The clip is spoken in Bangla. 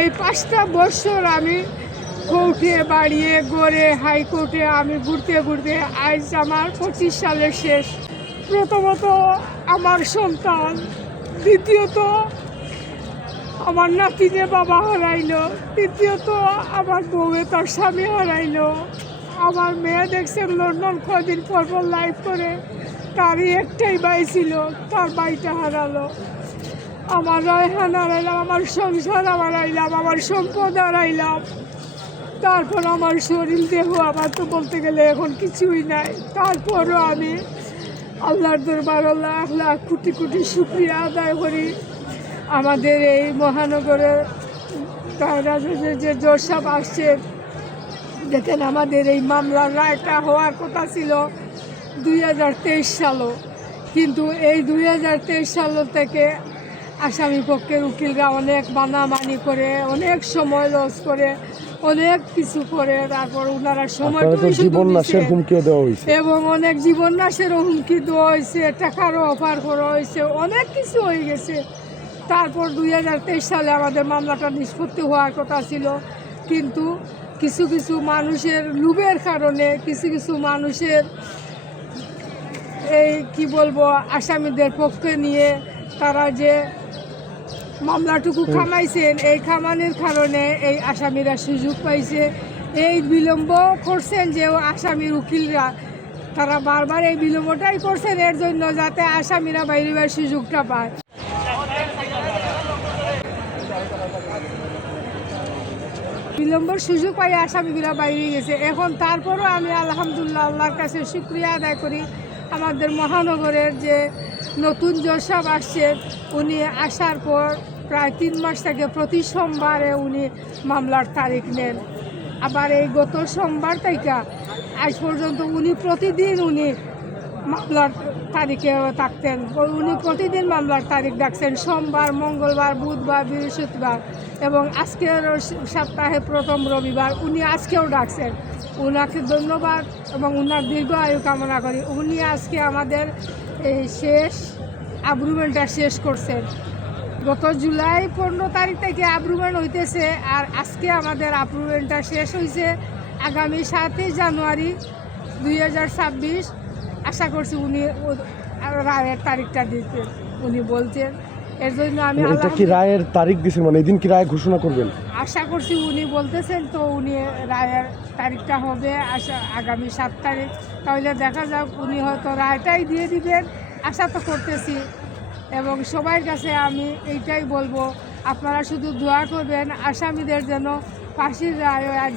এই পাঁচটা বছর আমি কোর্টে বাড়িয়ে গড়ে হাইকোর্টে আমি ঘুরতে ঘুরতে আজ আমার পঁচিশ সালের শেষ। প্রথমত আমার সন্তান, দ্বিতীয়ত আমার নাতিনে বাবা হারাইলো, তৃতীয়ত আমার বউয়ে তার স্বামী হারাইলো। আমার মেয়ে দেখছেন লন্ডন কদিন পর পর লাইভ করে, তারই একটাই বাই ছিল, তার বাড়িটা হারালো। আমার রয়হান হারাইলাম আমার সংসার আমার আইলাম, আমার সম্পদ হারাইলাম তারপর আমার শরীর দেহ আমার তো বলতে গেলে এখন কিছুই নাই। তারপরও আমি আল্লাহর দরবার লাখ লাখ কোটি কোটি শুক্রিয়া আদায় করি। আমাদের এই মহানগরের যে জোরসাপ আসছে, দেখেন আমাদের এই মামলার রায়টা হওয়ার কথা ছিল দুই হাজার তেইশ সালও। কিন্তু এই দুই হাজার তেইশ সাল থেকে আসামি পক্ষের উকিলরা অনেক মানামানি করে অনেক সময় লস করে অনেক কিছু করে তারপর ওনারা সময় আপনারা জীবন নাশের হুমকিও দেওয়া হয়েছে। এবং অনেক জীবন নাশেরও হুমকি দেওয়া হয়েছে টাকারও অফার করা হয়েছে অনেক কিছু হয়ে গেছে। তারপর দুই হাজার তেইশ সালে আমাদের মামলাটা নিষ্পত্তি হওয়ার কথা ছিল। কিন্তু কিছু কিছু মানুষের লুবের কারণে কিছু কিছু মানুষের এই কি বলব আসামিদের পক্ষে নিয়ে তারা যে মামলাটুকু খামাইছেন এই খামানোর কারণে এই আসামিরা সুযোগ পাইছে। এই বিলম্ব করছেন যে আসামির উকিলরা তারা বারবার এই বিলম্বটাই করছেন এর জন্য যাতে আসামিরা বাইরে বাইরে সুযোগটা পায়। বিলম্বর সুযোগ পাই আসামিগুলা বাইরে গেছে। এখন তারপরও আমি আলহামদুলিল্লাহ আল্লাহর কাছে শুক্রিয়া আদায় করি। আমাদের মহানগরের যে নতুন জোসাব আসছে, উনি আসার পর প্রায় তিন মাস থেকে প্রতি সোমবারে উনি মামলার তারিখ নেন। আবার এই গত সোমবার থেকে আজ পর্যন্ত উনি প্রতিদিন উনি মামলার তারিখে থাকতেন। উনি প্রতিদিন মামলার তারিখ ডাকছেন সোমবার, মঙ্গলবার, বুধবার, বৃহস্পতিবার এবং আজকের সপ্তাহে প্রথম রবিবার উনি আজকেও ডাকছেন। উনাকে ধন্যবাদ এবং উনার দীর্ঘ আয়ু কামনা করি। উনি আজকে আমাদের এই শেষ আব্রুমেন্টটা শেষ করছেন। গত জুলাই পনেরো তারিখ থেকে আপ্রুভমেন্ট হইতেছে আর আজকে আমাদের আপ্রুভমেন্টটা শেষ হয়েছে আগামী সাতই জানুয়ারি দুই হাজার ছাব্বিশ। আশা করছি উনি রায়ের তারিখটা দিতে। উনি বলছেন। এর জন্য আমি এটা কি রায়ের তারিখ দিয়েছেন মানে এদিন কি রায় ঘোষণা করবেন? আশা করছি উনি বলতেছেন তো উনি রায়ের তারিখটা হবে আশা আগামী সাত তারিখ। তাহলে দেখা যাক উনি হয়তো রায়টাই দিয়ে দিবেন। আশা তো করতেছি। এবং সবার কাছে আমি এইটাই বলব আপনারা শুধু দোয়া করবেন আসামিদের যেন ফাঁসির রায় আজ